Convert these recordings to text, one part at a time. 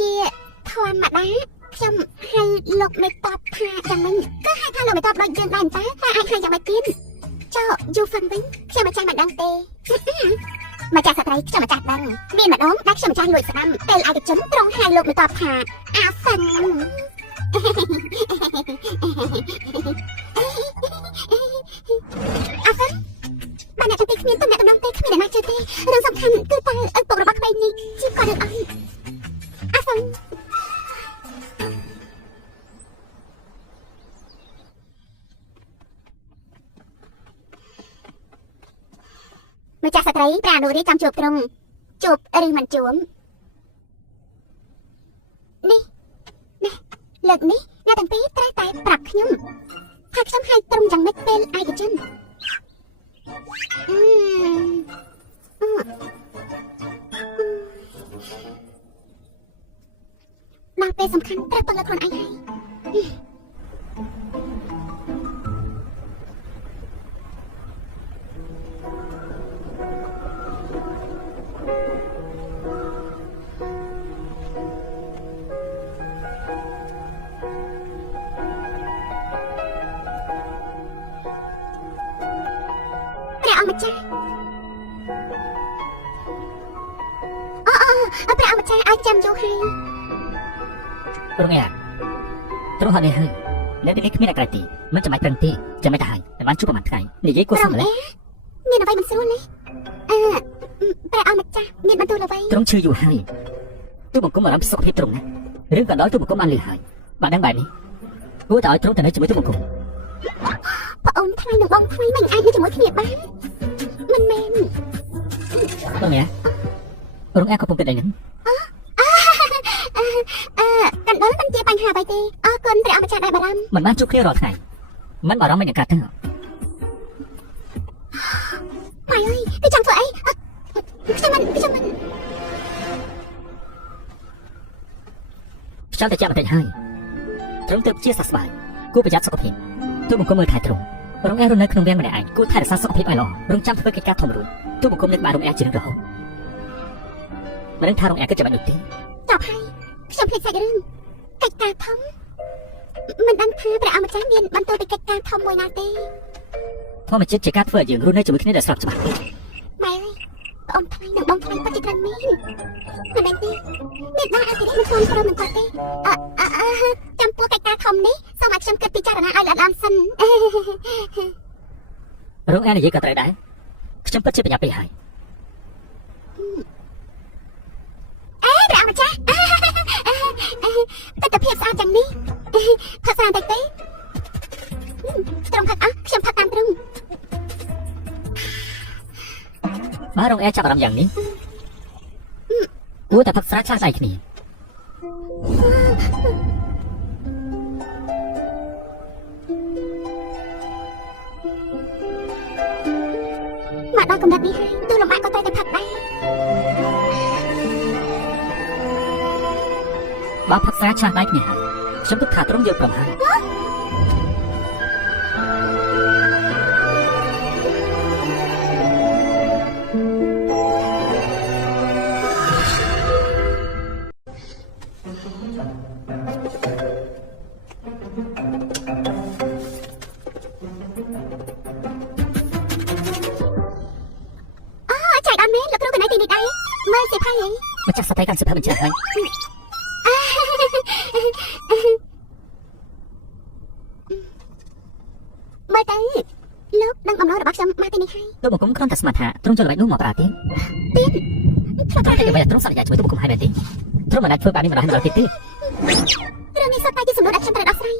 ជាធម្មតាខ្ញុំហៅលោកមេតបថាយ៉ាងម៉េចក៏ហៅថាលោកមេតបដូចយើងដែរតែអាចហៅយ៉ាងម៉េចទៀតចុះយូហ្វិនវិញខ្ញុំមិនចាស់មិនដឹងទេម្ចាស់ស្ត្រីខ្ញុំម្ចាស់ដឹងមានម្ដងដែលខ្ញុំម្ចាស់លួចស្ដាំពេលឯកជនត្រង់ហៅលោកមេតបថាអាហ្វិនអាហ្វិនបានអ្នកទាំងពីរគ្មានតំណែងទេគ្មានអ្នកណាជឿទេរឿងសំខាន់គឺតើឪពុករបស់ក្មេងនេះជាគាត់ឬអត់អាហ្វិនម្ចាស់ស្ត្រីព្រះអនុរាជចាំជួបត្រង់ជួបឬមិនជួបនេះលើកនេះអ្នកទាំងពីរត្រូវតែប្រាប់ខ្ញុំថាខ្ញុំហៅត្រង់យ៉ាងម៉េចពេលឯកជនដល់ពេលសំខាន់ត្រូវពឹងលើខ្លួនឯងហើយព្រះអង្គម្ចាស់ព្រះអង្គម្ចាស់ឲ្យចាំយូរហើយព្រោះនេះត្រង់ហត់នេះហើយអ្នកនេះគ្មានអក្រៃទីមិនចាំបាច់ប្រឹងទេចាំមិនទៅហើយតែបានជួបប្រហែលថ្ងៃនិយាយគួរសមម្ល៉េះមានអ្វីមិនស្រួលទេព្រះអង្គម្ចាស់មានបន្ទូលអ្វីត្រង់ឈឺយូរហើយទូបង្គំអារម្មណ៍សុខភាពត្រង់ណារឿងក៏ដល់ទូបង្គំបានលឺហើយបាទដឹងបែបនេះគួរតែឲ្យត្រង់ទៅនៅជាមួយទូបង្គំប្អូនថ្លៃនឹងបងថ្លៃមិនអាចនៅជាមួយគ្នាបានមិនមែនបងនេះរងអែកំពុងតែហ្នឹងកណ្ដុរមិនជាបញ្ហាអ្វីទេអរគុណព្រះអង្គម្ចាស់ដែលបារម្ភមិនបានជួបគ្នារាល់ថ្ងៃមិនបារម្ភមិននឹងការទៅម៉ែអើយគឺចង់ធ្វើអីខ្ញុំមិនខ្យល់តែចាប់បន្តិចហើយត្រង់ទៅជាសះស្បើយគួរប្រយ័ត្នសុខភាពទូបង្គំមើលថែត្រង់រងអែរនៅក្នុងវាំងម្នាក់ឯងគួរថែរក្សាសុខភាពឲ្យល្អរងចាំធ្វើកិច្ចការធំរួចទូបង្គំនឹងបានរងអែជារឿងរហូតមិនដឹងថារងអែគិតចាំមិននោះទេតបហើយខ្ញុំភ្លេចសាច់រឿងកិច្ចការធំមិនដឹងថាព្រះអង្គម្ចាស់មានបន្ទូលពីកិច្ចការធំមួយណាទេធម្មជាតិជាការធ្វើឲ្យយើងរស់នៅជាមួយគ្នាដោយស្រាប់ច្បាស់ម៉ែអើយបងថ្លៃនិងបងថ្លៃពិតជាត្រឹមមែនមិនដឹងទេមានដល់អធិរាជមិនព្រមមិនគាត់ទេចំពោះកិច្ចការធំនេះសូមឲ្យខ្ញុំគិតពិចារណាឲ្យល្អសិនរងអែនិយាយក៏ត្រូវដែរខ្ញុំពិតជាបញ្ញាពេកហើយព្រះអង្គម្ចាស់ទិដ្ឋភាពស្អាតយ៉ាងនេះផឹកស្អាតតិចទេត្រង់ផឹកខ្ញុំផឹកតាមត្រង់បាទរងអែចាប់អារម្មណ៍យ៉ាងនេះគួរតែផឹកស្រាខ្លះដៃគ្នាមកដល់កម្រិតនេះហើយទូលំបាកក៏ត្រូវតែផឹកដែរបើផឹកស្រាឆ្លាស់ដៃគ្នាហើយខ្ញុំទុកថាត្រង់យកប្រំហើយចៃដល់មែនលោកគ្រូកណៃទីនេះដែរមើលសិភ័យអីម្ចាស់ស្ត្រីកាន់សិភ័យមិនចេះហើយមើលទៅលោកដឹងបំណងរបស់ខ្ញុំមកទីនេះហើយទូបង្គំគ្រាន់តែស្មានថាត្រង់ចលបាច់នោះមកប្រើទៀតខ្ញុំតែនិយាយត្រង់សន្យាជាមួយទូបង្គំហើយមែនទេត្រង់មិនអាចធ្វើបែបនេះម្ដងហើយម្ដងទៀតទេរឿងនេះសុទ្ធតែជាសំណួរដែលខ្ញុំត្រូវដោះស្រាយ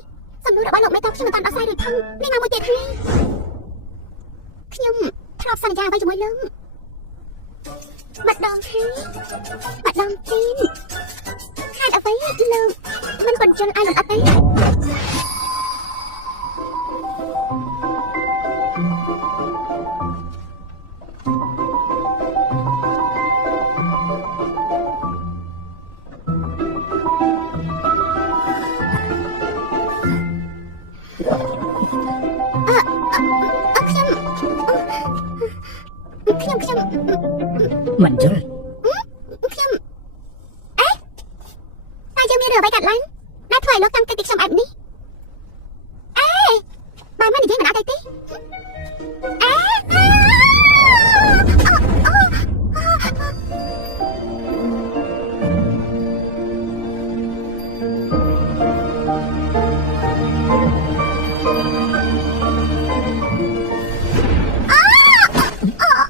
សំណួររបស់លោកមេតបខ្ញុំមិនបានដោះស្រាយរួចផងនេះមកមួយទៀតហើយខ្ញុំធ្លាប់សន្យាអ្វីជាមួយលោកម្ដងហើយម្ដងទៀតហេតុអ្វីលោកមិនបញ្ជិលឲ្យលំអិតទេមិនយល់ខ្ញុំ អ្វីកាត់ឡើងដែលធ្វើឲ្យលោកតាំងចិត្តទីខ្ញុំបែបនេះអេបើមិននិយាយមិនអត់ទេ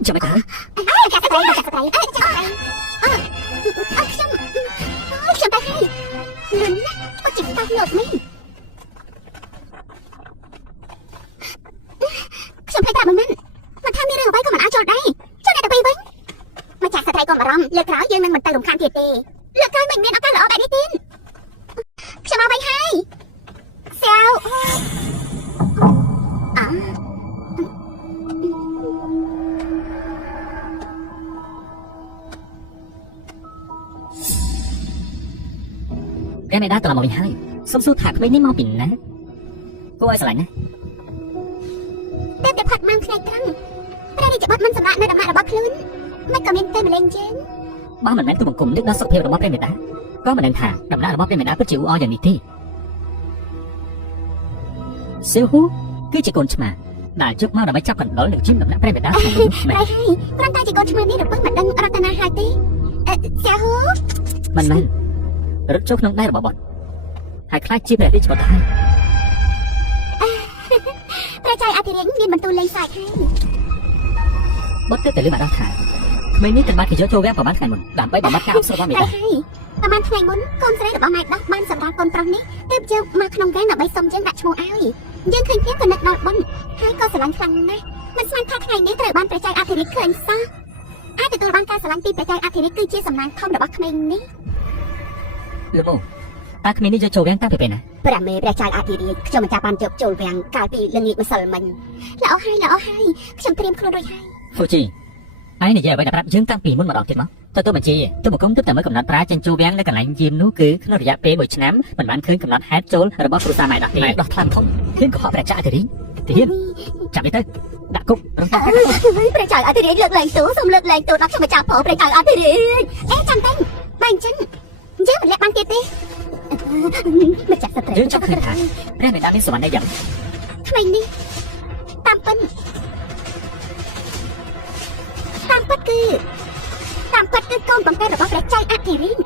ចាំមិនកាទៅត់ស្ត្រីខ្ញុំតែហើយលុនណាអត់ជិះតាមលោកនេះខ្ញុំភ្លេចប្រាប់មិនថាមានរឿងអ្វីក៏មិនអាចចូលដែរចូលតែទៅវិញម្ចាស់ស្ត្រីកុំបារម្ភលើកក្រោយយើងនឹងមិនទៅរំខានទៀតទេលើកក្រោយមិនមានឱកាសល្អបែបនេះទេខ្ញុំមកវិញហើយសាវព្រះមេដាត្រឡប់មកវិញហើយសុំសួរថាក្មេងនេះមកពីណាគួរឲ្យស្រឡាញ់ណាតែតែផាត់ម៉ាំងថ្ងៃត្រង់ព្រះរាជបុត្រមិនសម្រាប់នៅដំណាក់របស់ខ្លួនមិនក៏មានតែម្លេងយើងបើមិនមែនទូបង្គំនឹកដល់សុខភាពរបស់ព្រះមេដាក៏មិនដឹងថាដំណាក់របស់ព្រះមេដាពិតជាអ៊ូអរយ៉ាងនេះទេសៀវហ៊ូគឺជាកូនឆ្មាដែលជប់មកដើម្បីចាប់កណ្ដុរនឹងជិមដំណាក់ព្រះមេដាហើយគ្រាន់តែជាកូនឆ្មានេះរពឹងមិនដឹងរតនាហើយទេសៀវហ៊ូមិនមែនរត់ចូលក្នុងដៃរបស់បុត្រហើយខ្លាចជាព្រះរាជបុត្រហើយព្រះចៅអធិរាជមានបន្ទូលលេងសើចហើយបុត្រទៅលើម្ដងថាក្មេងនេះត្រូវបានគេយកចូលវាំងប្រហែលថ្ងៃមុនដើម្បីបំបត្តិការអប់រំរបស់មេដាហើយប្រហែលថ្ងៃមុនកូនស្រីរបស់ម៉ែដោះបានសម្រាប់កូនប្រុសនេះទើបយកមកក្នុងវាំងដើម្បីសុំយើងដាក់ឈ្មោះឲ្យយើងឃើញភាពក៏នឹកដល់បុណ្យហើយក៏ស្រឡាញ់ខ្លាំងណាស់មិនស្មានថាថ្ងៃនេះត្រូវបានព្រះចៅអធិរាជឃើញសោះអាចទទួលបានការស្រឡាញ់ពីព្រះចៅអធិរាជគឺជាសំណាងធំរបស់ក្មេងនេះលោកមូតើក្មេងនេះយកចូលវាំងតាំងពីពេលណាព្រះមេព្រះចៅអធិរាជខ្ញុំមិនចាប់បានយកចូលវាំងកាលពីល្ងាចម្សិលមិញល្អហើយខ្ញុំត្រៀមខ្លួនរួចហើយហ្វូជីឯងនិយាយអ្វីដែលប្រាប់យើងតាំងពីមុនម្ដងទៀតមកទៅបញ្ជាទៅបង្គំទៅតែមើលកំណត់ប្រាចេញចូលវាំងនៅកន្លែងយាមនោះគឺក្នុងរយៈពេល1ឆ្នាំមិនបានឃើញកំណត់ហេតុចូលរបស់គ្រូសាម៉ែដោះទេដោះថ្លាមធំឃើញកុហកព្រះចៅអធិរាជទានចាប់វាទៅដាក់គុករំសាព្រះចៅអធិរាជលើកលែងទូសូមលើកលែងទូដល់ខ្ញុំម្ចាស់ផងព្រះចៅអធិរាជចាំតែបើអញ្ចឹងយើងមិនលាក់បានទៀតទេម្ចាស់ស្ត្រីយើងចង់ឃើញថាព្រះមេដាមានសវណ្ណយ៉ាងថ្មីនេះតាមពិតគឺកូនបង្កើតរបស់ព្រះចៅអធិរាជ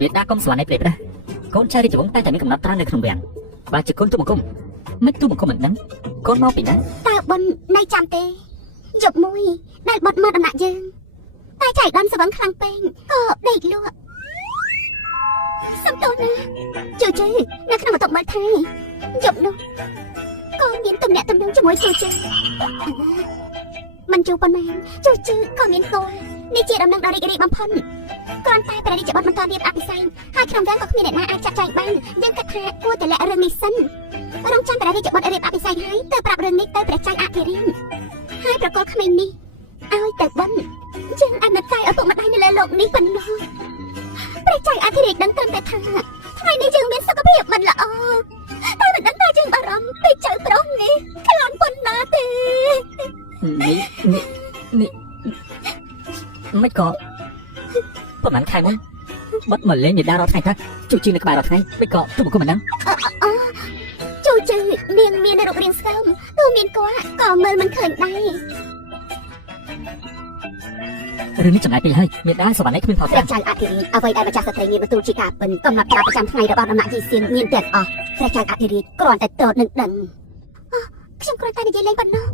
មេដាកុំសវណ្ណព្រៃប្រាកូនចៅរាជវង្សតែមានកំណត់ត្រានៅក្នុងវាំងបើជាកូនទូបង្គំមិនទូបង្គំមិនដឹងកូនមកពីណាតើបុននៅចាំទេយប់មួយដែលបុតមកដំណាក់យើងតែចៃដន្យស្វឹងខ្លាំងពេកក៏ដេកលក់សំទោសណាជឿនៅក្នុងបន្ទប់មើលថែយប់នោះក៏មានទំនាក់ទំនងជាមួយជឿមិនជួបប៉ុន្មានជឿក៏មានគោលនេះជាដំណឹងដ៏រីករាយបំផុតគ្រាន់តែព្រះរាជបុត្របន្តរៀបអភិសេកហើយក្នុងវាំងក៏គ្មានអ្នកណាអាចចាត់ចែងបានយើងគិតថាគួរតែលាក់រឿងនេះសិនរងចាំព្រះរាជបុត្ររៀបអភិសេកហើយទៅប្រាប់រឿងនេះទៅព្រះចៅអធិរាជហើយប្រកល់ក្មេងនេះឲ្យទៅបន់យើងអាណិតតែឪពុកម្ដាយនៅលើលោកនេះប៉ុណ្ណោះព្រះចៅអធិរាជដឹងត្រឹមតែថាថ្ងៃនេះយើងមានសុខភាពមិនល្អតែមិនដឹងថាយើងបារម្ភពីចៅប្រុសនេះខ្លាំងប៉ុណ្ណាទេនេះមិនក៏ប្រហែលខែមុនបាត់មកលេងមេដារាល់ថ្ងៃថាជួជឿនៅក្បែររាល់ថ្ងៃមិនក៏ទូបង្គំមិនដឹងជួនាងមានរូបរាងស្គមទូមានគាត់ក៏មើលមិនឃើញដែររឿងនេះចំណាយពេលហើយមេដាសវណ្ណនេះគ្មានផលព្រះចៅអធិរាជអ្វីដែលម្ចាស់ស្ត្រីមានបន្ទូលជាការពិនកំណត់ត្រាប្រចាំថ្ងៃរបស់ដំណាក់យីសៀនមានទាំងអស់ព្រះចៅអធិរាជគ្រាន់តែទតនឹងដឹងខ្ញុំគ្រាន់តែនិយាយលេងប៉ុណ្ណោះ